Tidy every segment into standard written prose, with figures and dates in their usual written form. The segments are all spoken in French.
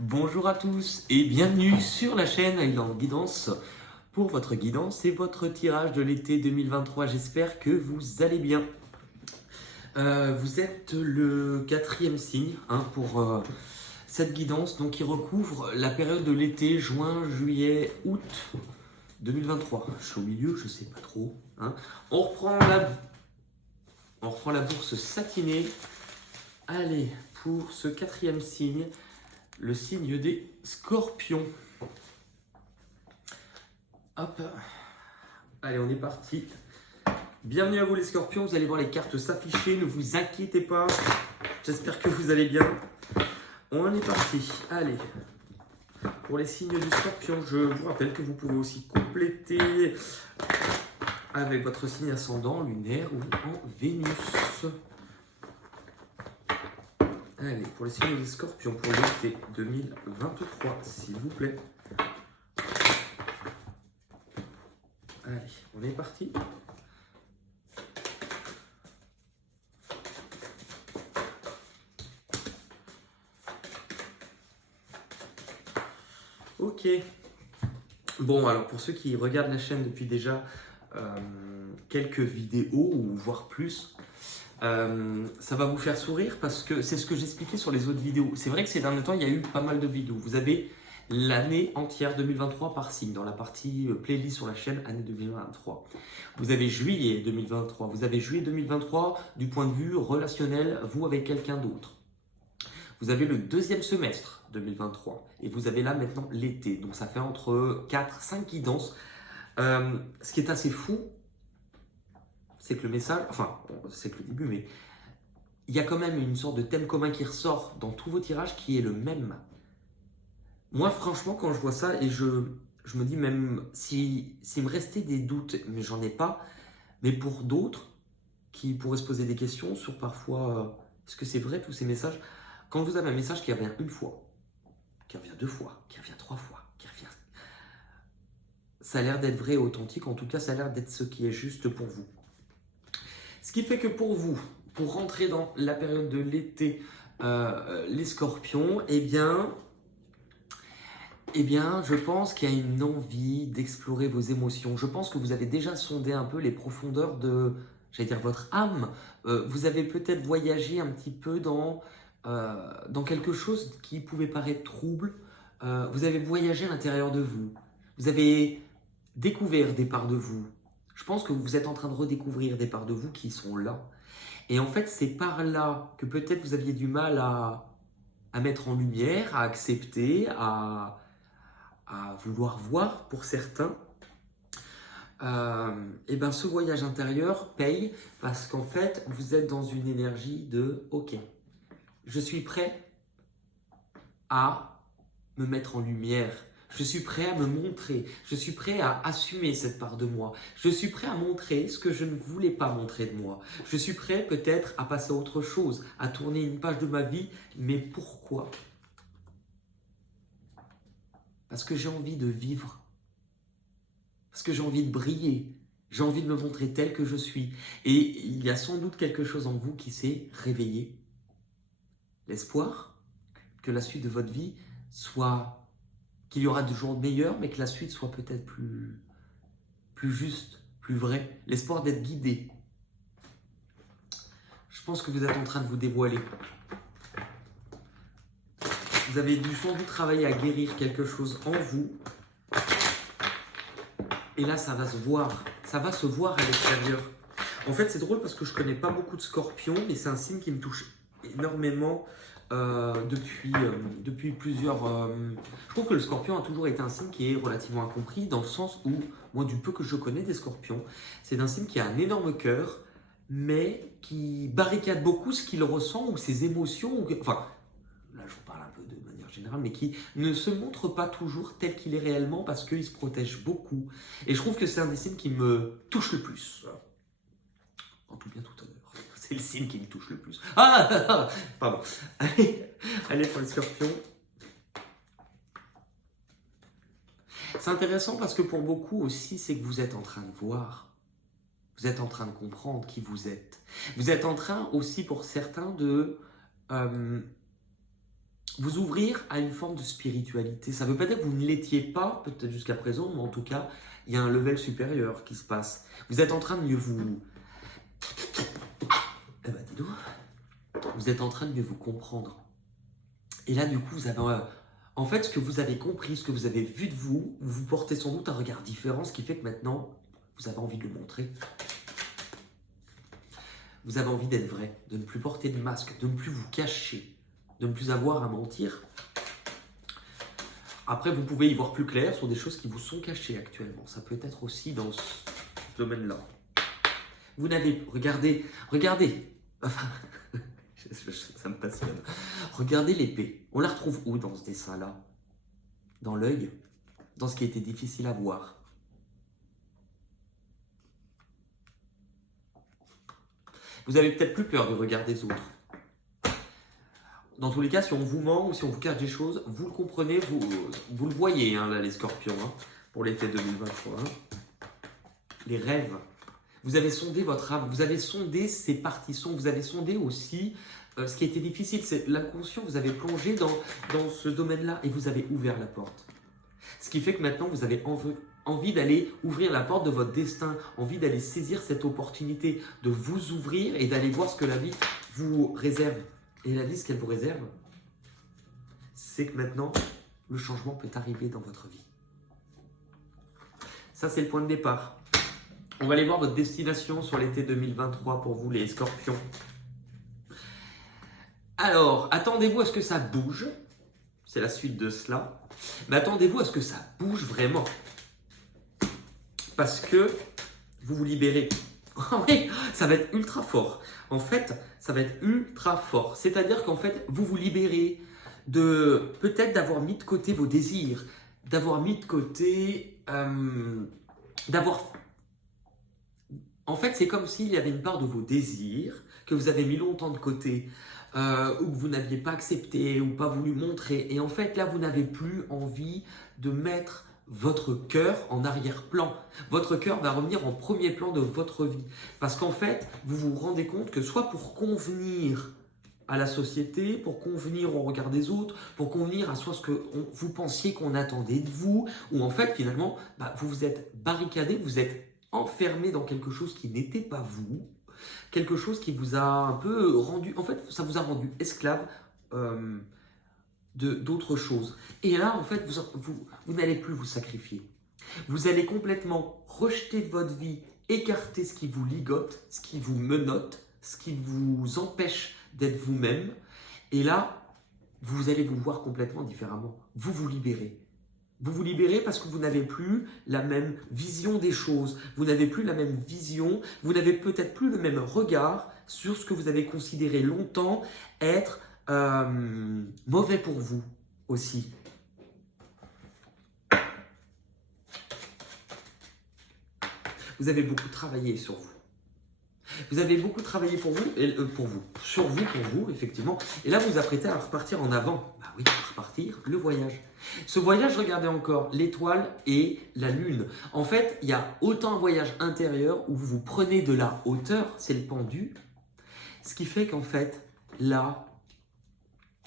Bonjour à tous et bienvenue sur la chaîne Highland Guidance pour votre guidance et votre tirage de l'été 2023. J'espère que vous allez bien. Vous êtes le quatrième signe pour cette guidance donc, qui recouvre la période de l'été, juin, juillet, août 2023. Je suis au milieu, je sais pas trop. On reprend la bourse satinée. Allez, pour ce quatrième signe, le signe des scorpions. Hop. Allez, on est parti. Bienvenue à vous les scorpions, vous allez voir les cartes s'afficher, ne vous inquiétez pas. J'espère que vous allez bien. On est parti. Allez. Pour les signes du scorpion, je vous rappelle que vous pouvez aussi compléter avec votre signe ascendant, lunaire ou en Vénus. Allez, pour les signes des scorpions, pour l'été 2023, s'il vous plaît. Allez, on est parti. Ok. Bon, alors pour ceux qui regardent la chaîne depuis déjà quelques vidéos, ou voire plus, ça va vous faire sourire parce que c'est ce que j'expliquais sur les autres vidéos. C'est vrai que ces derniers temps, il y a eu pas mal de vidéos. Vous avez l'année entière 2023 par signe dans la partie playlist sur la chaîne année 2023. Vous avez juillet 2023. Vous avez juillet 2023 du point de vue relationnel, vous avec quelqu'un d'autre. Vous avez le deuxième semestre 2023 et vous avez là maintenant l'été. Donc ça fait entre 4-5 guidances. Ce qui est assez fou, c'est que le message, enfin, c'est que le début, mais il y a quand même une sorte de thème commun qui ressort dans tous vos tirages qui est le même. Moi, franchement, quand je vois ça, et je me dis même, s'il me restait des doutes, mais j'en ai pas, mais pour d'autres qui pourraient se poser des questions sur parfois, est-ce que c'est vrai tous ces messages? Quand vous avez un message qui revient une fois, qui revient deux fois, qui revient trois fois, qui revient... Ça a l'air d'être vrai et authentique, en tout cas ça a l'air d'être ce qui est juste pour vous. Ce qui fait que pour vous, pour rentrer dans la période de l'été, les scorpions, eh bien, je pense qu'il y a une envie d'explorer vos émotions. Je pense que vous avez déjà sondé un peu les profondeurs de, j'allais dire, votre âme. Vous avez peut-être voyagé un petit peu dans quelque chose qui pouvait paraître trouble. Vous avez voyagé à l'intérieur de vous. Vous avez découvert des parts de vous. Je pense que vous êtes en train de redécouvrir des parts de vous qui sont là. Et en fait, c'est par là que peut-être vous aviez du mal à mettre en lumière, à accepter, à vouloir voir pour certains. Et ben ce voyage intérieur paye parce qu'en fait, vous êtes dans une énergie de « Ok, je suis prêt à me mettre en lumière. Je suis prêt à me montrer. Je suis prêt à assumer cette part de moi. Je suis prêt à montrer ce que je ne voulais pas montrer de moi. Je suis prêt peut-être à passer à autre chose, à tourner une page de ma vie. Mais pourquoi? Parce que j'ai envie de vivre. Parce que j'ai envie de briller. J'ai envie de me montrer tel que je suis. Et il y a sans doute quelque chose en vous qui s'est réveillé. L'espoir que la suite de votre vie soit... qu'il y aura des jours meilleurs, mais que la suite soit peut-être plus juste, plus vrai. L'espoir d'être guidé. Je pense que vous êtes en train de vous dévoiler. Vous avez dû sans doute travailler à guérir quelque chose en vous. Et là, ça va se voir. Ça va se voir à l'extérieur. En fait, c'est drôle parce que je ne connais pas beaucoup de scorpions, mais c'est un signe qui me touche énormément depuis plusieurs... Je trouve que le scorpion a toujours été un signe qui est relativement incompris, dans le sens où, moi, du peu que je connais des scorpions, c'est un signe qui a un énorme cœur, mais qui barricade beaucoup ce qu'il ressent ou ses émotions. Enfin, là, je vous parle un peu de manière générale, mais qui ne se montre pas toujours tel qu'il est réellement parce qu'il se protège beaucoup. Et je trouve que c'est un des signes qui me touche le plus. En tout bien, tout honneur. C'est le signe qui me touche le plus. Pardon. Allez pour les scorpions. C'est intéressant parce que pour beaucoup aussi, c'est que vous êtes en train de voir. Vous êtes en train de comprendre qui vous êtes. Vous êtes en train aussi pour certains de vous ouvrir à une forme de spiritualité. Ça ne veut pas dire que vous ne l'étiez pas, peut-être jusqu'à présent, mais en tout cas, il y a un level supérieur qui se passe. Vous êtes en train de mieux vous... Eh ben, dis donc. Vous êtes en train de mieux vous comprendre. Et là, du coup, vous avez... en fait, ce que vous avez compris, ce que vous avez vu de vous, vous portez sans doute un regard différent, ce qui fait que maintenant, vous avez envie de le montrer. Vous avez envie d'être vrai, de ne plus porter de masque, de ne plus vous cacher, de ne plus avoir à mentir. Après, vous pouvez y voir plus clair sur des choses qui vous sont cachées actuellement. Ça peut être aussi dans ce domaine-là. Vous n'avez... Regardez. Enfin, ça me passionne. Regardez l'épée. On la retrouve où dans ce dessin-là? Dans l'œil? Dans ce qui était difficile à voir? Vous avez peut-être plus peur du regard des autres. Dans tous les cas, si on vous ment ou si on vous cache des choses, vous le comprenez, vous le voyez, hein, là, les scorpions, hein, pour l'été 2023. Hein. Les rêves. Vous avez sondé votre âme, vous avez sondé ses partitions, vous avez sondé aussi ce qui était difficile, c'est l'inconscient. Vous avez plongé dans ce domaine-là et vous avez ouvert la porte. Ce qui fait que maintenant, vous avez envie d'aller ouvrir la porte de votre destin, envie d'aller saisir cette opportunité, de vous ouvrir et d'aller voir ce que la vie vous réserve. Et la vie, ce qu'elle vous réserve, c'est que maintenant, le changement peut arriver dans votre vie. Ça, c'est le point de départ. On va aller voir votre destination sur l'été 2023 pour vous, les scorpions. Alors, attendez-vous à ce que ça bouge. C'est la suite de cela. Mais attendez-vous à ce que ça bouge vraiment. Parce que vous vous libérez. Oui, ça va être ultra fort. En fait, ça va être ultra fort. C'est-à-dire qu'en fait, vous vous libérez de peut-être d'avoir mis de côté vos désirs, d'avoir mis de côté, En fait, c'est comme s'il y avait une part de vos désirs que vous avez mis longtemps de côté, ou que vous n'aviez pas accepté ou pas voulu montrer. Et en fait, là, vous n'avez plus envie de mettre votre cœur en arrière-plan. Votre cœur va revenir en premier plan de votre vie. Parce qu'en fait, vous vous rendez compte que soit pour convenir à la société, pour convenir au regard des autres, pour convenir à soit ce que vous pensiez qu'on attendait de vous, ou en fait, finalement, vous vous êtes barricadé, vous êtes enfermé dans quelque chose qui n'était pas vous, quelque chose qui vous a un peu rendu, en fait, ça vous a rendu esclave d'autres choses. Et là, en fait, vous n'allez plus vous sacrifier. Vous allez complètement rejeter de votre vie, écarter ce qui vous ligote, ce qui vous menotte, ce qui vous empêche d'être vous-même. Et là, vous allez vous voir complètement différemment. Vous vous libérez. Vous vous libérez parce que vous n'avez plus la même vision des choses. Vous n'avez plus la même vision. Vous n'avez peut-être plus le même regard sur ce que vous avez considéré longtemps être mauvais pour vous aussi. Vous avez beaucoup travaillé sur vous. Vous avez beaucoup travaillé pour vous, sur vous, pour vous, effectivement. Et là, vous vous apprêtez à repartir en avant. Bah oui, repartir, le voyage. Ce voyage, regardez encore, l'étoile et la lune. En fait, il y a autant un voyage intérieur où vous prenez de la hauteur, c'est le pendu. Ce qui fait qu'en fait, là,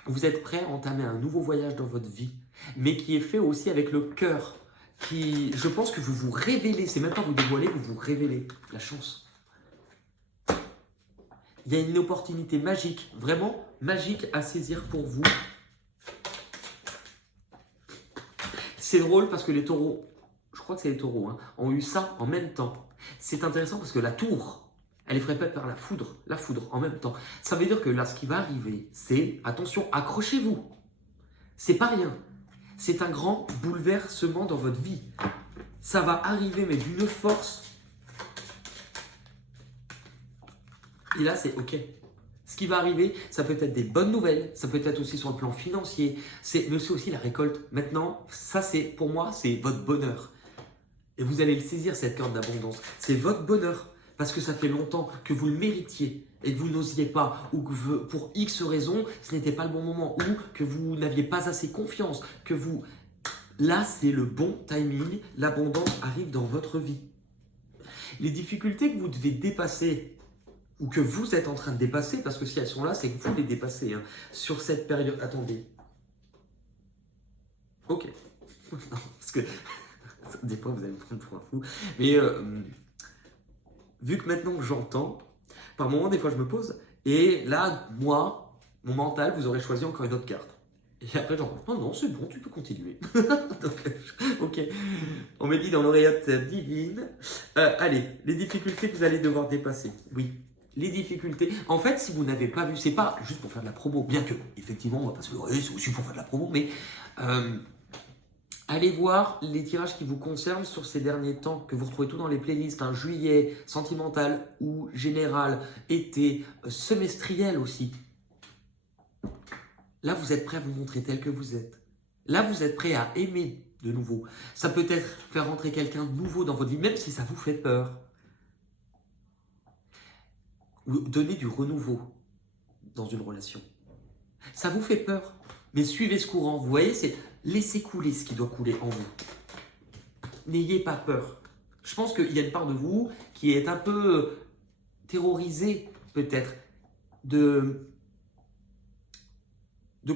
vous êtes prêt à entamer un nouveau voyage dans votre vie, mais qui est fait aussi avec le cœur. Je pense que vous vous révélez, c'est même pas vous dévoiler, vous vous révélez. La chance. Il y a une opportunité magique, vraiment magique à saisir pour vous. C'est drôle parce que les taureaux, je crois que c'est les taureaux, hein, ont eu ça en même temps. C'est intéressant parce que la tour, elle est frappée par la foudre en même temps. Ça veut dire que là, ce qui va arriver, c'est, attention, accrochez-vous. C'est pas rien. C'est un grand bouleversement dans votre vie. Ça va arriver, mais d'une force. Et là, c'est OK. Ce qui va arriver, ça peut être des bonnes nouvelles, ça peut être aussi sur le plan financier, mais c'est aussi la récolte. Maintenant, ça, pour moi, c'est votre bonheur. Et vous allez le saisir, cette corde d'abondance. C'est votre bonheur, parce que ça fait longtemps que vous le méritiez et que vous n'osiez pas, ou que pour X raisons, ce n'était pas le bon moment, ou que vous n'aviez pas assez confiance, Là, c'est le bon timing, l'abondance arrive dans votre vie. Les difficultés que vous devez dépasser, ou que vous êtes en train de dépasser, parce que si elles sont là, c'est que vous les dépassez. Hein. Sur cette période, attendez, Ok. Non, parce que des fois vous allez me prendre pour un fou. Mais vu que maintenant j'entends, par moment des fois je me pose, et là, moi, mon mental, vous aurez choisi encore une autre carte. Et après j'en oh non, c'est bon, tu peux continuer. Donc, ok. On me dit dans l'oreillette divine. Allez, les difficultés que vous allez devoir dépasser. Oui, les difficultés. En fait, si vous n'avez pas vu, c'est pas juste pour faire de la promo, bien que, effectivement, on va pas se leurrer, c'est aussi pour faire de la promo, mais allez voir les tirages qui vous concernent sur ces derniers temps, que vous retrouvez tout dans les playlists, hein, juillet, sentimental ou général, été, semestriel aussi. Là, vous êtes prêt à vous montrer tel que vous êtes. Là, vous êtes prêt à aimer de nouveau. Ça peut être faire rentrer quelqu'un de nouveau dans votre vie, même si ça vous fait peur. Ou donner du renouveau dans une relation. Ça vous fait peur, mais suivez ce courant. Vous voyez, c'est laissez couler ce qui doit couler en vous. N'ayez pas peur. Je pense qu'il y a une part de vous qui est un peu terrorisée, peut-être, de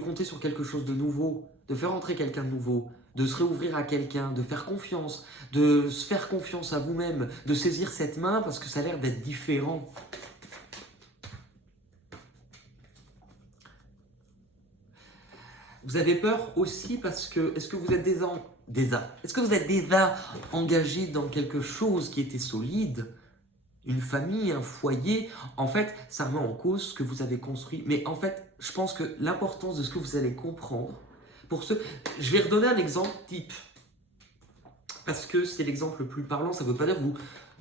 compter sur quelque chose de nouveau, de faire entrer quelqu'un de nouveau, de se réouvrir à quelqu'un, de faire confiance, de se faire confiance à vous-même, de saisir cette main parce que ça a l'air d'être différent. Vous avez peur aussi parce que, est-ce que vous êtes est-ce que vous êtes déjà engagé dans quelque chose qui était solide? Une famille, un foyer, en fait, ça remet en cause ce que vous avez construit. Mais en fait, je pense que l'importance de ce que vous allez comprendre, je vais redonner un exemple type, parce que c'est l'exemple le plus parlant. Ça ne veut pas dire que vous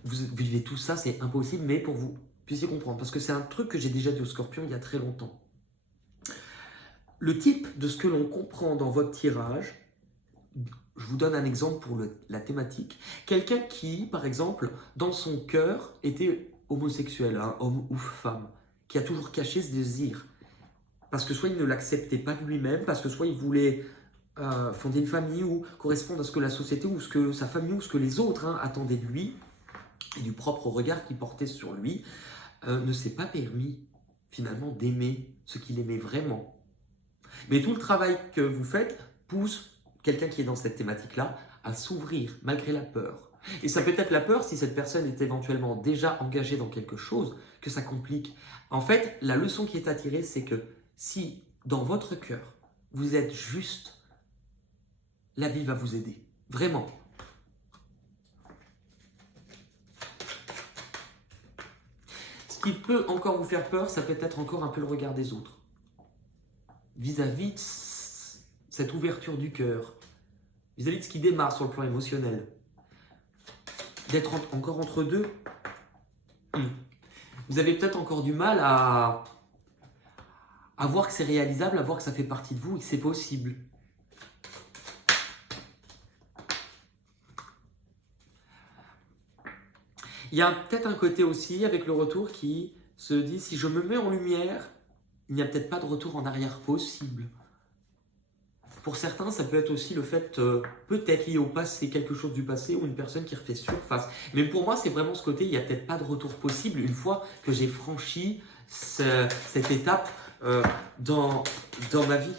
vivez tout ça, c'est impossible, mais pour que vous puissiez comprendre, parce que c'est un truc que j'ai déjà dit au Scorpion il y a très longtemps. Le type de ce que l'on comprend dans votre tirage, je vous donne un exemple pour la thématique. Quelqu'un qui, par exemple, dans son cœur, était homosexuel, hein, homme ou femme, qui a toujours caché ce désir. Parce que soit il ne l'acceptait pas de lui-même, parce que soit il voulait fonder une famille ou correspondre à ce que la société ou ce que sa famille ou ce que les autres attendaient de lui, et du propre regard qu'il portait sur lui, ne s'est pas permis finalement d'aimer ce qu'il aimait vraiment. Mais tout le travail que vous faites pousse quelqu'un qui est dans cette thématique-là à s'ouvrir malgré la peur. Et ça peut être la peur si cette personne est éventuellement déjà engagée dans quelque chose, que ça complique. En fait, la leçon qui est à tirer, c'est que si dans votre cœur, vous êtes juste, la vie va vous aider. Vraiment. Ce qui peut encore vous faire peur, ça peut être encore un peu le regard des autres. Vis-à-vis de cette ouverture du cœur, vis-à-vis de ce qui démarre sur le plan émotionnel, d'être encore entre deux, vous avez peut-être encore du mal à voir que c'est réalisable, à voir que ça fait partie de vous et que c'est possible. Il y a peut-être un côté aussi avec le retour qui se dit, si je me mets en lumière, il n'y a peut-être pas de retour en arrière possible. Pour certains, ça peut être aussi le fait, peut-être lié au passé, quelque chose du passé ou une personne qui refait surface. Mais pour moi, c'est vraiment ce côté, il n'y a peut-être pas de retour possible une fois que j'ai franchi cette étape dans ma vie.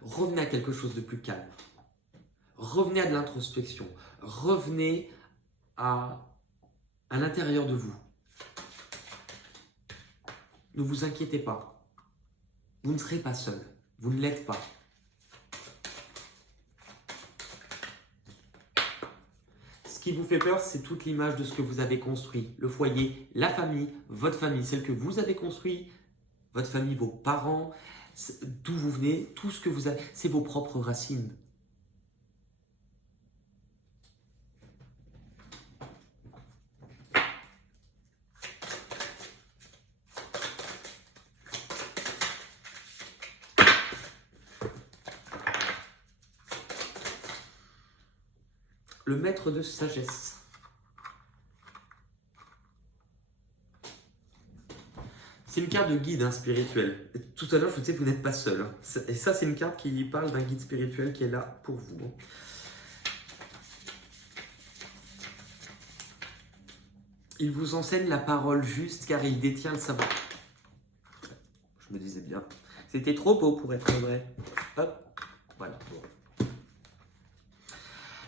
Revenez à quelque chose de plus calme. Revenez à de l'introspection. Revenez à l'intérieur de vous. Ne vous inquiétez pas. Vous ne serez pas seul. Vous ne l'êtes pas. Ce qui vous fait peur, c'est toute l'image de ce que vous avez construit. Le foyer, la famille, votre famille, celle que vous avez construite, votre famille, vos parents, d'où vous venez, tout ce que vous avez, c'est vos propres racines. Le maître de sagesse. C'est une carte de guide spirituel. Et tout à l'heure, je vous disais que vous n'êtes pas seul. Et ça, c'est une carte qui parle d'un guide spirituel qui est là pour vous. Il vous enseigne la parole juste car il détient le savoir. Je Je me disais bien. C'était trop beau pour être vrai. Hop, voilà. Bon.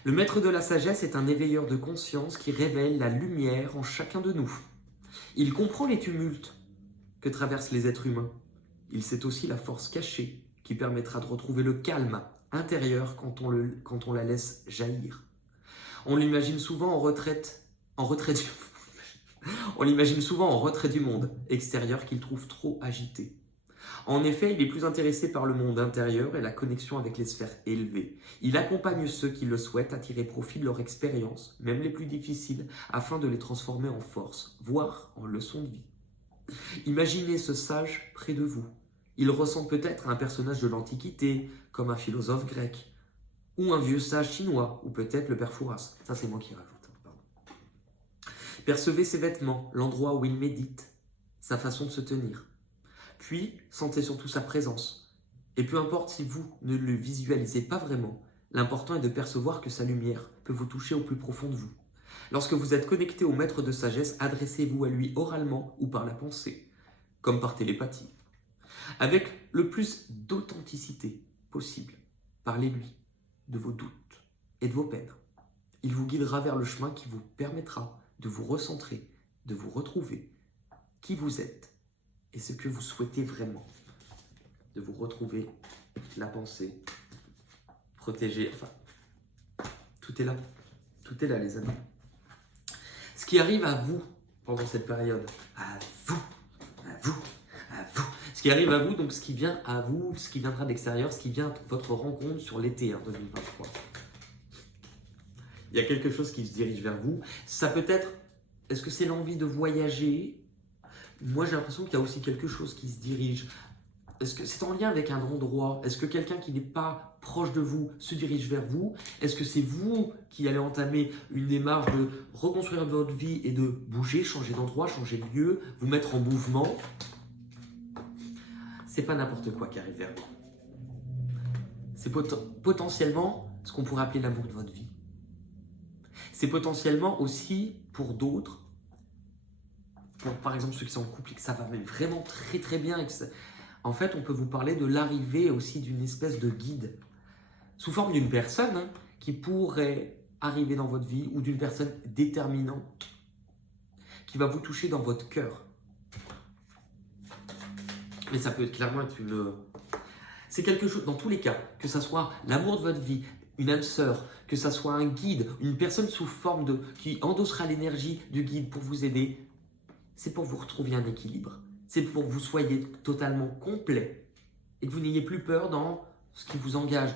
Le maître de la sagesse est un éveilleur de conscience qui révèle la lumière en chacun de nous. Il comprend les tumultes que traversent les êtres humains. Il sait aussi la force cachée qui permettra de retrouver le calme intérieur quand on la laisse jaillir. On l'imagine souvent on l'imagine souvent en retrait du monde extérieur qu'il trouve trop agité. En effet, il est plus intéressé par le monde intérieur et la connexion avec les sphères élevées. Il accompagne ceux qui le souhaitent à tirer profit de leur expérience, même les plus difficiles, afin de les transformer en force, voire en leçons de vie. Imaginez ce sage près de vous. Il ressemble peut-être à un personnage de l'Antiquité, comme un philosophe grec, ou un vieux sage chinois, ou peut-être le père Fouras. Ça, c'est moi qui rajoute. Pardon. Percevez ses vêtements, l'endroit où il médite, sa façon de se tenir. Puis, sentez surtout sa présence. Et peu importe si vous ne le visualisez pas vraiment, l'important est de percevoir que sa lumière peut vous toucher au plus profond de vous. Lorsque vous êtes connecté au maître de sagesse, adressez-vous à lui oralement ou par la pensée, comme par télépathie. Avec le plus d'authenticité possible, parlez-lui de vos doutes et de vos peines. Il vous guidera vers le chemin qui vous permettra de vous recentrer, de vous retrouver, qui vous êtes et ce que vous souhaitez vraiment. De vous retrouver, la pensée, protéger, enfin, tout est là. Tout est là, les amis. Ce qui arrive à vous pendant cette période, à vous, ce qui arrive à vous, donc ce qui vient à vous, ce qui viendra de l'extérieur, ce qui vient à votre rencontre sur l'été 2023. Il y a quelque chose qui se dirige vers vous. Ça peut être, est-ce que c'est l'envie de voyager? Moi, j'ai l'impression qu'il y a aussi quelque chose qui se dirige. Est-ce que c'est en lien avec un endroit? Est-ce que quelqu'un qui n'est pas proche de vous se dirige vers vous? Est-ce que c'est vous qui allez entamer une démarche de reconstruire votre vie et de bouger, changer d'endroit, changer de lieu, vous mettre en mouvement? C'est pas n'importe quoi qui arrive vers vous. C'est potentiellement ce qu'on pourrait appeler l'amour de votre vie. C'est potentiellement aussi pour d'autres, pour par exemple ceux qui sont en couple et que ça va vraiment très très bien et que ça... En fait, on peut vous parler de l'arrivée aussi d'une espèce de guide, sous forme d'une personne qui pourrait arriver dans votre vie ou d'une personne déterminante qui va vous toucher dans votre cœur. Mais ça peut clairement être une... C'est quelque chose, dans tous les cas, que ça soit l'amour de votre vie, une âme sœur, que ça soit un guide, une personne sous forme de... qui endossera l'énergie du guide pour vous aider, c'est pour que vous retrouviez un équilibre. C'est pour que vous soyez totalement complet et que vous n'ayez plus peur dans ce qui vous engage.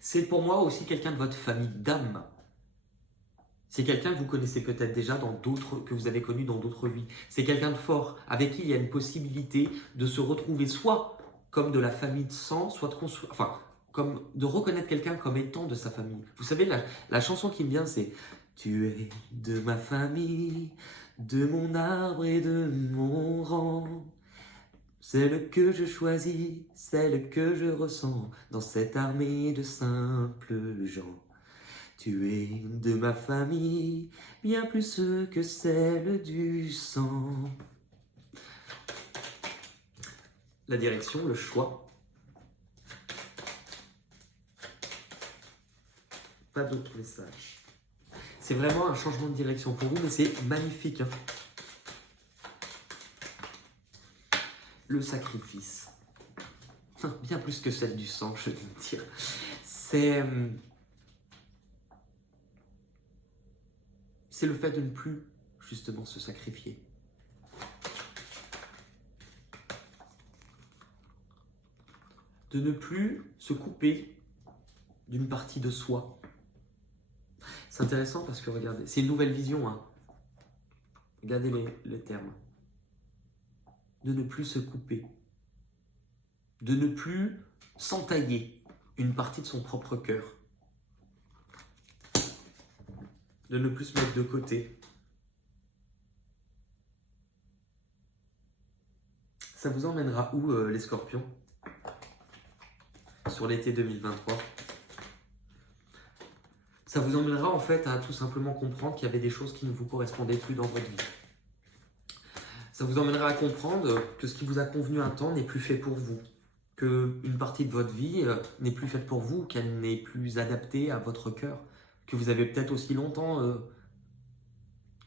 C'est pour moi aussi quelqu'un de votre famille d'âme. C'est quelqu'un que vous connaissez peut-être déjà que vous avez connu dans d'autres vies. C'est quelqu'un de fort, avec qui il y a une possibilité de se retrouver soit comme de la famille de sang, soit de construire... Enfin, comme de reconnaître quelqu'un comme étant de sa famille. Vous savez, la chanson qui me vient, c'est « Tu es de ma famille, de mon arbre et de mon rang. Celle que je choisis, celle que je ressens dans cette armée de simples gens. Tu es de ma famille, bien plus que celle du sang. » La direction, le choix. Pas d'autres messages. C'est vraiment un changement de direction pour vous, mais c'est magnifique. Le sacrifice. Bien plus que celle du sang, je veux dire. C'est le fait de ne plus, justement, se sacrifier. De ne plus se couper d'une partie de soi. C'est intéressant parce que, regardez, c'est une nouvelle vision. Regardez les termes. De ne plus se couper. De ne plus s'entailler une partie de son propre cœur. De ne plus se mettre de côté. Ça vous emmènera où, les scorpions? Sur l'été 2023. Ça vous emmènera en fait à tout simplement comprendre qu'il y avait des choses qui ne vous correspondaient plus dans votre vie. Ça vous emmènera à comprendre que ce qui vous a convenu un temps n'est plus fait pour vous. Qu'une partie de votre vie n'est plus faite pour vous, qu'elle n'est plus adaptée à votre cœur. Que vous avez peut-être aussi longtemps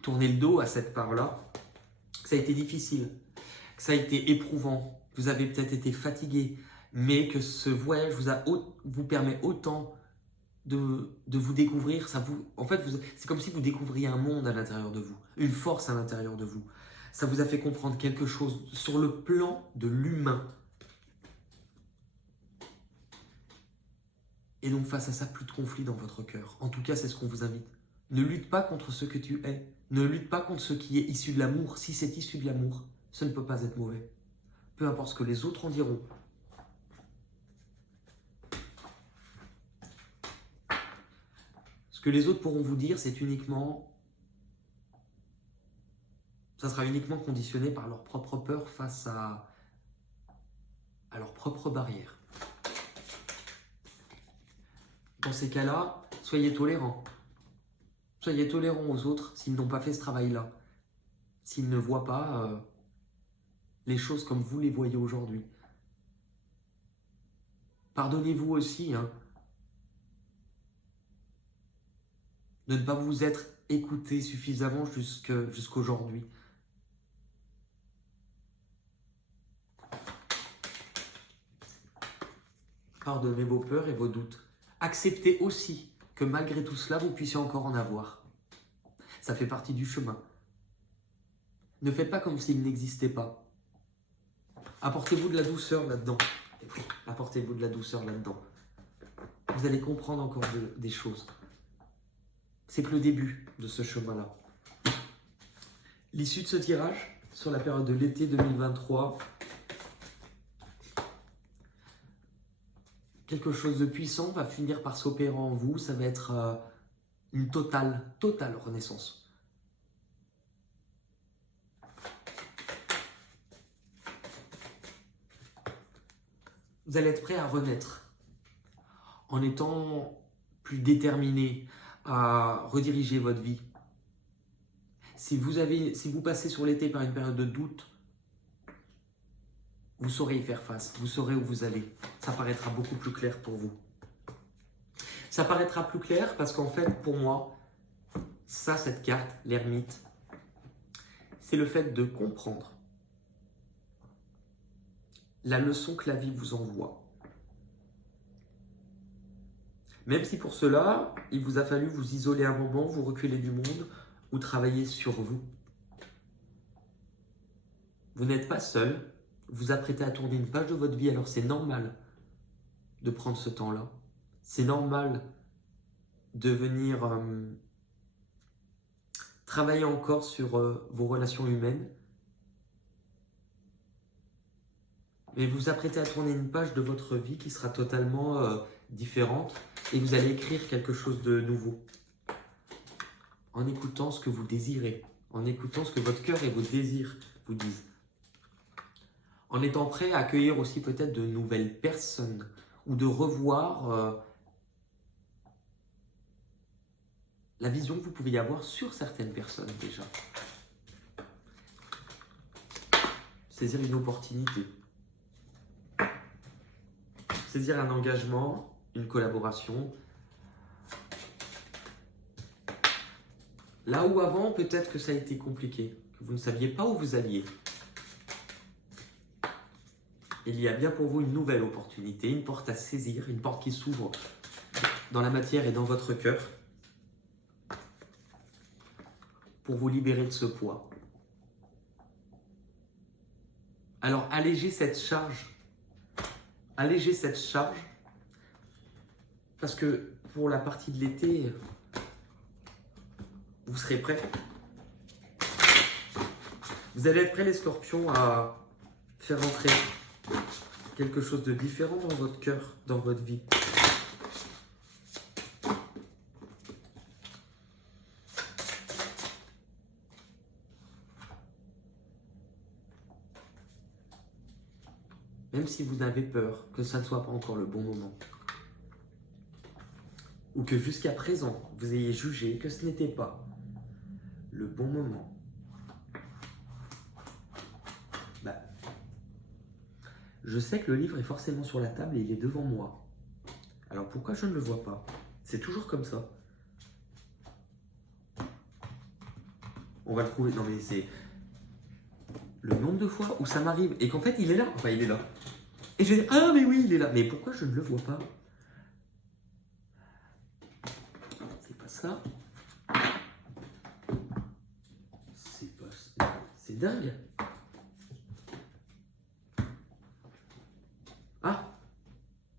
tourné le dos à cette part-là. Que ça a été difficile. Que ça a été éprouvant. Vous avez peut-être été fatigué. Mais que ce voyage vous permet autant de vous découvrir. En fait, c'est comme si vous découvriez un monde à l'intérieur de vous. Une force à l'intérieur de vous. Ça vous a fait comprendre quelque chose sur le plan de l'humain. Et donc face à ça, plus de conflit dans votre cœur. En tout cas, c'est ce qu'on vous invite. Ne lutte pas contre ce que tu es. Ne lutte pas contre ce qui est issu de l'amour. Si c'est issu de l'amour, ce ne peut pas être mauvais. Peu importe ce que les autres en diront. Ce que les autres pourront vous dire, c'est uniquement... Ça sera uniquement conditionné par leur propre peur face à leurs propres barrières. Dans ces cas-là, soyez tolérants. Soyez tolérants aux autres s'ils n'ont pas fait ce travail-là. S'ils ne voient pas les choses comme vous les voyez aujourd'hui. Pardonnez-vous aussi de ne pas vous être écouté suffisamment jusqu'aujourd'hui. Pardonnez vos peurs et vos doutes. Acceptez aussi que malgré tout cela, vous puissiez encore en avoir. Ça fait partie du chemin. Ne faites pas comme s'il n'existait pas. Apportez-vous de la douceur là-dedans. Apportez-vous de la douceur là-dedans. Vous allez comprendre encore des choses. C'est que le début de ce chemin-là. L'issue de ce tirage, sur la période de l'été 2023, quelque chose de puissant va finir par s'opérer en vous. Ça va être une totale renaissance. Vous allez être prêt à renaître en étant plus déterminé à rediriger votre vie. Si vous passez sur l'été par une période de doute, vous saurez y faire face, vous saurez où vous allez. Ça paraîtra beaucoup plus clair pour vous. Ça paraîtra plus clair parce qu'en fait, pour moi, cette carte, l'ermite, c'est le fait de comprendre la leçon que la vie vous envoie. Même si pour cela, il vous a fallu vous isoler un moment, vous reculer du monde ou travailler sur vous. Vous n'êtes pas seul, vous apprêtez à tourner une page de votre vie, alors c'est normal de prendre ce temps-là. C'est normal de venir travailler encore sur vos relations humaines. Mais vous apprêtez à tourner une page de votre vie qui sera totalement différente et vous allez écrire quelque chose de nouveau. En écoutant ce que vous désirez, en écoutant ce que votre cœur et vos désirs vous disent. En étant prêt à accueillir aussi peut-être de nouvelles personnes ou de revoir la vision que vous pouvez y avoir sur certaines personnes déjà. Saisir une opportunité. Saisir un engagement, une collaboration. Là où avant, peut-être que ça a été compliqué, que vous ne saviez pas où vous alliez. Il y a bien pour vous une nouvelle opportunité, une porte à saisir, une porte qui s'ouvre dans la matière et dans votre cœur pour vous libérer de ce poids. Alors allégez cette charge. Allégez cette charge parce que pour la partie de l'été, vous serez prêts. Vous allez être prêts les scorpions à faire entrer quelque chose de différent dans votre cœur, dans votre vie. Même si vous avez peur que ça ne soit pas encore le bon moment. ou que jusqu'à présent, vous ayez jugé que ce n'était pas le bon moment, bah, je sais que le livre est forcément sur la table et il est devant moi. Alors pourquoi je ne le vois pas? C'est toujours comme ça. On va le trouver. Non mais c'est le nombre de fois où ça m'arrive et qu'en fait il est là. Enfin il est là. Et je vais dire ah mais oui il est là. Mais pourquoi je ne le vois pas? C'est pas ça. C'est pas ça. C'est dingue. Ah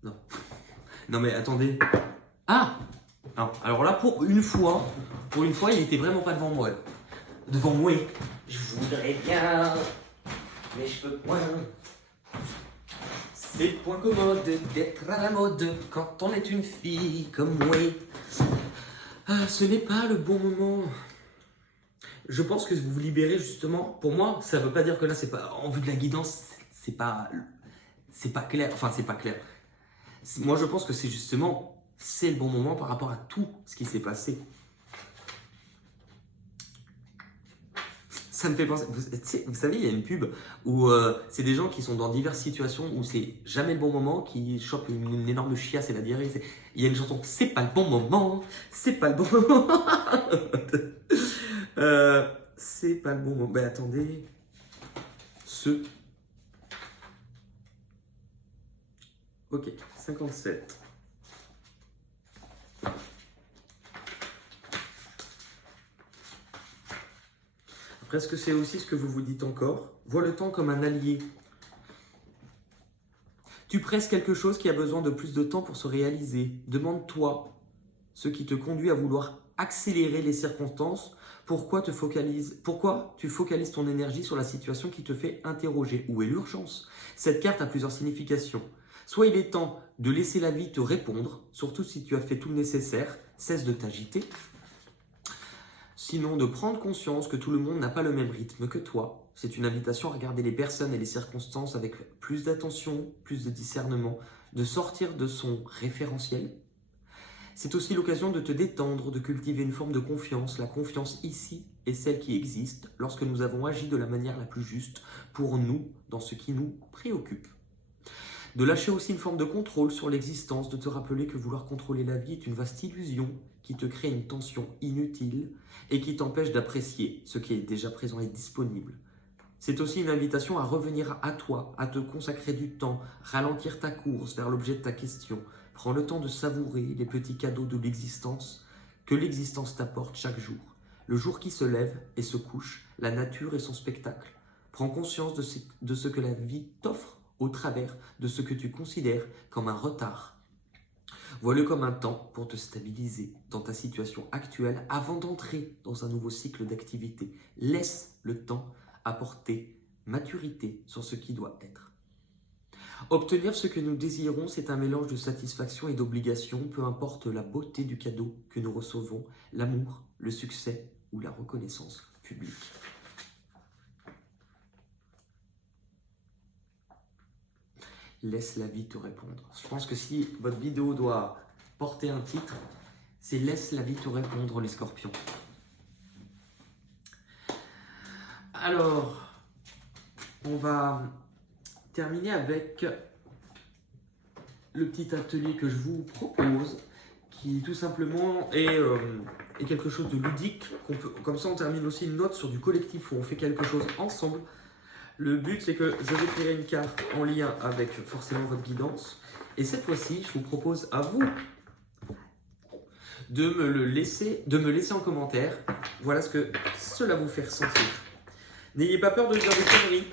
non. Non mais attendez. Ah non. Alors là pour une fois, il était vraiment pas devant moi. Devant moi. Je voudrais bien, mais je peux point. C'est point commode d'être à la mode quand on est une fille comme moi. Ah, ce n'est pas le bon moment. Je pense que vous vous libérez justement. Pour moi, ça ne veut pas dire que là, c'est pas en vue de la guidance, c'est pas clair. Enfin, c'est pas clair. Moi, je pense que c'est justement c'est le bon moment par rapport à tout ce qui s'est passé. Ça me fait penser, vous savez, il y a une pub où c'est des gens qui sont dans diverses situations où c'est jamais le bon moment, qui chopent une énorme chiasse et la diarrhée. Il y a une chanson, c'est pas le bon moment, c'est pas le bon moment. C'est pas le bon moment. Ben attendez, Ok, 57. Après, est-ce que c'est aussi ce que vous vous dites encore? Vois le temps comme un allié. Tu presses quelque chose qui a besoin de plus de temps pour se réaliser. Demande-toi ce qui te conduit à vouloir accélérer les circonstances. Pourquoi tu focalises ton énergie sur la situation qui te fait interroger? Où est l'urgence? Cette carte a plusieurs significations. Soit il est temps de laisser la vie te répondre, surtout si tu as fait tout le nécessaire, cesse de t'agiter. Sinon, de prendre conscience que tout le monde n'a pas le même rythme que toi. C'est une invitation à regarder les personnes et les circonstances avec plus d'attention, plus de discernement, de sortir de son référentiel. C'est aussi l'occasion de te détendre, de cultiver une forme de confiance. La confiance ici est celle qui existe lorsque nous avons agi de la manière la plus juste pour nous dans ce qui nous préoccupe. De lâcher aussi une forme de contrôle sur l'existence, de te rappeler que vouloir contrôler la vie est une vaste illusion qui te crée une tension inutile et qui t'empêche d'apprécier ce qui est déjà présent et disponible. C'est aussi une invitation à revenir à toi, à te consacrer du temps, ralentir ta course vers l'objet de ta question. Prends le temps de savourer les petits cadeaux de l'existence que l'existence t'apporte chaque jour. Le jour qui se lève et se couche, la nature et son spectacle. Prends conscience de ce que la vie t'offre au travers de ce que tu considères comme un retard. Vois-le comme un temps pour te stabiliser dans ta situation actuelle avant d'entrer dans un nouveau cycle d'activité. Laisse le temps apporter maturité sur ce qui doit être. Obtenir ce que nous désirons, c'est un mélange de satisfaction et d'obligation, peu importe la beauté du cadeau que nous recevons, l'amour, le succès ou la reconnaissance publique. Laisse la vie te répondre. Je pense que si votre vidéo doit porter un titre, c'est Laisse la vie te répondre, les scorpions. Alors, on va terminer avec le petit atelier que je vous propose, qui tout simplement est quelque chose de ludique. Comme ça, on termine aussi une note sur du collectif où on fait quelque chose ensemble. Le but, c'est que je vais tirer une carte en lien avec forcément votre guidance. Et cette fois-ci, je vous propose à vous de me laisser en commentaire. Voilà ce que cela vous fait ressentir. N'ayez pas peur de dire des conneries.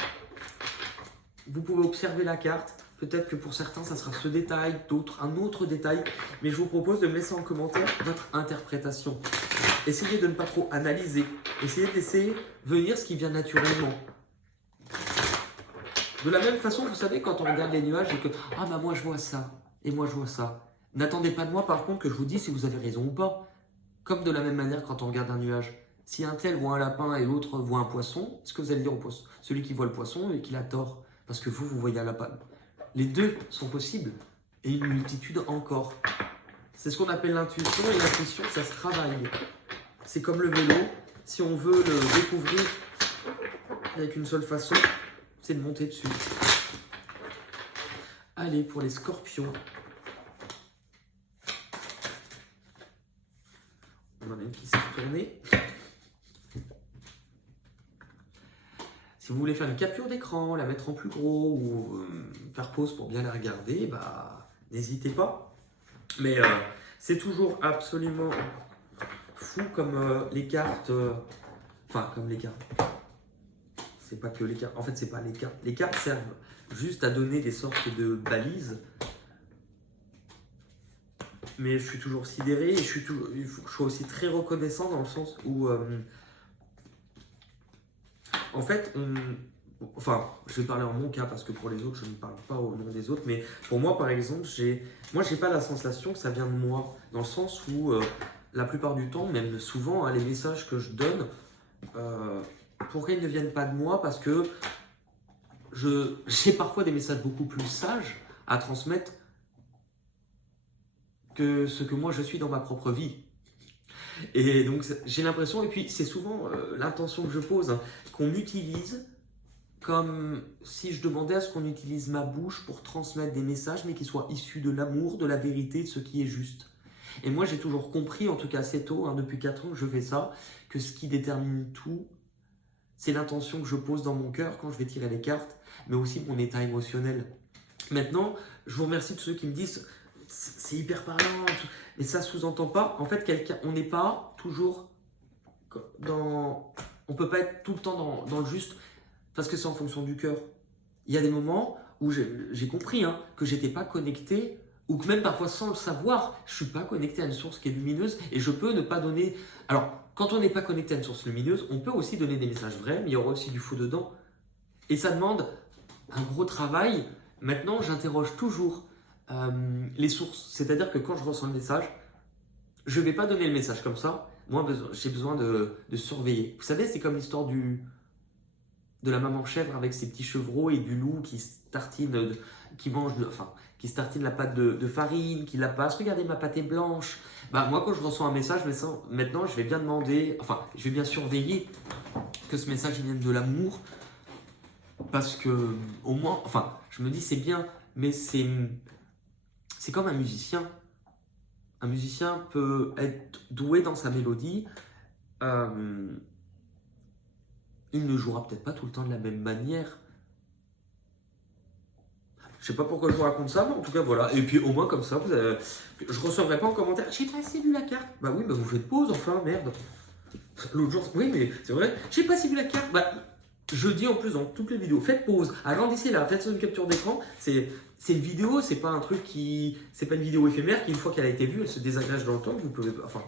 Vous pouvez observer la carte. Peut-être que pour certains, ça sera ce détail, d'autres un autre détail. Mais je vous propose de me laisser en commentaire votre interprétation. Essayez de ne pas trop analyser. Essayez de venir ce qui vient naturellement. De la même façon, vous savez, quand on regarde les nuages et que « Ah bah moi je vois ça, et moi je vois ça ». N'attendez pas de moi par contre que je vous dise si vous avez raison ou pas. Comme de la même manière quand on regarde un nuage. Si un tel voit un lapin et l'autre voit un poisson, est-ce que vous allez dire au poisson, celui qui voit le poisson et qu'il a tort? Parce que vous voyez un lapin. Les deux sont possibles. Et une multitude encore. C'est ce qu'on appelle l'intuition, et l'intuition, ça se travaille. C'est comme le vélo, si on veut le découvrir avec une seule façon, c'est de monter dessus. Allez, pour les scorpions. On en a une qui s'est retournée. Si vous voulez faire une capture d'écran, la mettre en plus gros ou faire pause pour bien la regarder, bah, n'hésitez pas. Mais c'est toujours absolument fou comme les cartes. Enfin, comme les cartes. C'est pas que les cartes. En fait, c'est pas les cartes. Les cartes servent juste à donner des sortes de balises. Mais je suis toujours sidéré et il faut que je sois aussi très reconnaissant dans le sens où, en fait, enfin, je vais parler en mon cas parce que pour les autres, je ne parle pas au nom des autres. Mais pour moi, par exemple, j'ai pas la sensation que ça vient de moi. Dans le sens où, la plupart du temps, même souvent, hein, les messages que je donne, pourquoi ils ne viennent pas de moi? Parce que j'ai parfois des messages beaucoup plus sages à transmettre que ce que moi je suis dans ma propre vie. Et donc j'ai l'impression, et puis c'est souvent l'intention que je pose, hein, qu'on utilise comme si je demandais à ce qu'on utilise ma bouche pour transmettre des messages, mais qui soient issus de l'amour, de la vérité, de ce qui est juste. Et moi j'ai toujours compris, en tout cas assez tôt, hein, depuis 4 ans que je fais ça, que ce qui détermine tout, c'est l'intention que je pose dans mon cœur quand je vais tirer les cartes, mais aussi mon état émotionnel. Maintenant, je vous remercie de ceux qui me disent c'est hyper parlant, mais ça sous-entend pas. En fait, on n'est pas toujours dans. On peut pas être tout le temps dans le juste parce que c'est en fonction du cœur. Il y a des moments où j'ai compris hein, que j'étais pas connecté, ou que même parfois sans le savoir, je suis pas connecté à une source qui est lumineuse et je peux ne pas donner. Alors, quand on n'est pas connecté à une source lumineuse, on peut aussi donner des messages vrais, mais il y aura aussi du faux dedans. Et ça demande un gros travail. Maintenant, j'interroge toujours les sources. C'est-à-dire que quand je reçois le message, je ne vais pas donner le message comme ça. Moi, j'ai besoin de surveiller. Vous savez, c'est comme l'histoire de la maman chèvre avec ses petits chevreaux et du loup qui tartine, qui se tartine la pâte de farine, qui la passe. Regardez, ma pâte est blanche. Bah, moi, quand je reçois un message, maintenant, je vais bien demander, enfin, je vais bien surveiller que ce message il vienne de l'amour. Parce que, au moins, enfin, je me dis c'est bien, mais c'est comme un musicien. Un musicien peut être doué dans sa mélodie. Il ne jouera peut-être pas tout le temps de la même manière. Je sais pas pourquoi je vous raconte ça, mais en tout cas voilà. Et puis au moins comme ça, je recevrai pas en commentaire. J'ai pas assez vu la carte. Bah oui, bah vous faites pause enfin, merde. L'autre jour, oui, mais c'est vrai. J'ai pas assez vu la carte. Bah je dis en plus dans toutes les vidéos, faites pause. Agrandissez là, faites une capture d'écran. C'est une vidéo, c'est pas un truc qui, c'est pas une vidéo éphémère qui une fois qu'elle a été vue, elle se désagrège dans le temps. Vous pouvez pas. Enfin,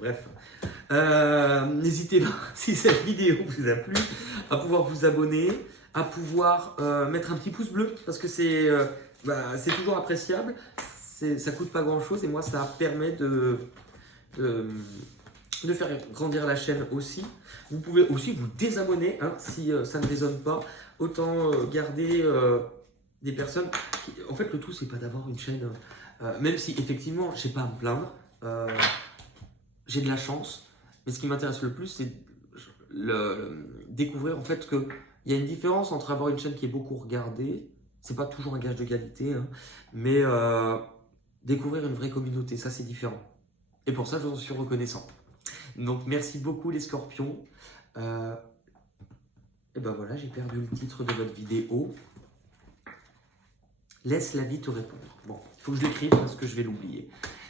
bref. N'hésitez pas, si cette vidéo vous a plu, à pouvoir vous abonner, à pouvoir mettre un petit pouce bleu, parce que c'est toujours appréciable, ça coûte pas grand chose et moi ça permet de faire grandir la chaîne aussi. Vous pouvez aussi vous désabonner hein, si ça ne résonne pas, autant garder des personnes qui... En fait le tout c'est pas d'avoir une chaîne, même si effectivement j'ai pas à me plaindre, j'ai de la chance. Mais ce qui m'intéresse le plus, c'est découvrir en fait qu'il y a une différence entre avoir une chaîne qui est beaucoup regardée, c'est pas toujours un gage de qualité, hein, mais découvrir une vraie communauté, ça c'est différent. Et pour ça, je vous en suis reconnaissant. Donc merci beaucoup les scorpions. Et ben voilà, j'ai perdu le titre de votre vidéo. Laisse la vie te répondre. Bon, il faut que je l'écrive parce que je vais l'oublier.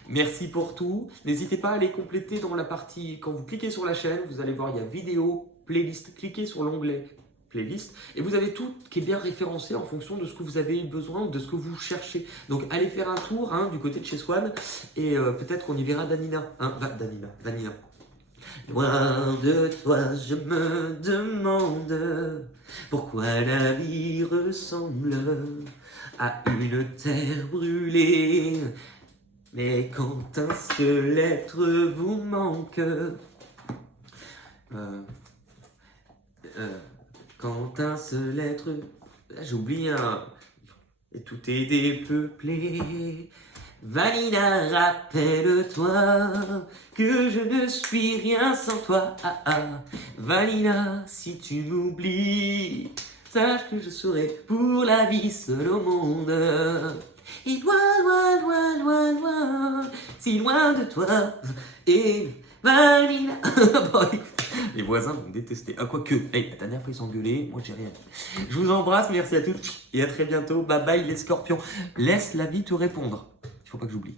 Merci pour tout. N'hésitez pas à aller compléter dans la partie, quand vous cliquez sur la chaîne, vous allez voir, il y a vidéo, playlist. Cliquez sur l'onglet playlist et vous avez tout qui est bien référencé en fonction de ce que vous avez besoin ou de ce que vous cherchez. Donc allez faire un tour hein, du côté de chez Swan et peut-être qu'on y verra Danina. Hein, Vanina. Loin de toi, je me demande pourquoi la vie ressemble à une terre brûlée. Mais quand un seul être vous manque, quand un seul être... J'ai oublié un... Et tout est dépeuplé, Vanina, rappelle-toi que je ne suis rien sans toi. Ah, ah. Vanina, si tu m'oublies, sache que je serai pour la vie seul au monde. Et loin, loin, loin, loin, loin, si loin de toi. Et Vanina. Les voisins vont me détester. Ah, quoique, hey, la dernière fois ils s'engueulaient, moi j'ai rien dit. Je vous embrasse, merci à tous et à très bientôt. Bye bye les scorpions. Laisse la vie te répondre. Il faut pas que j'oublie.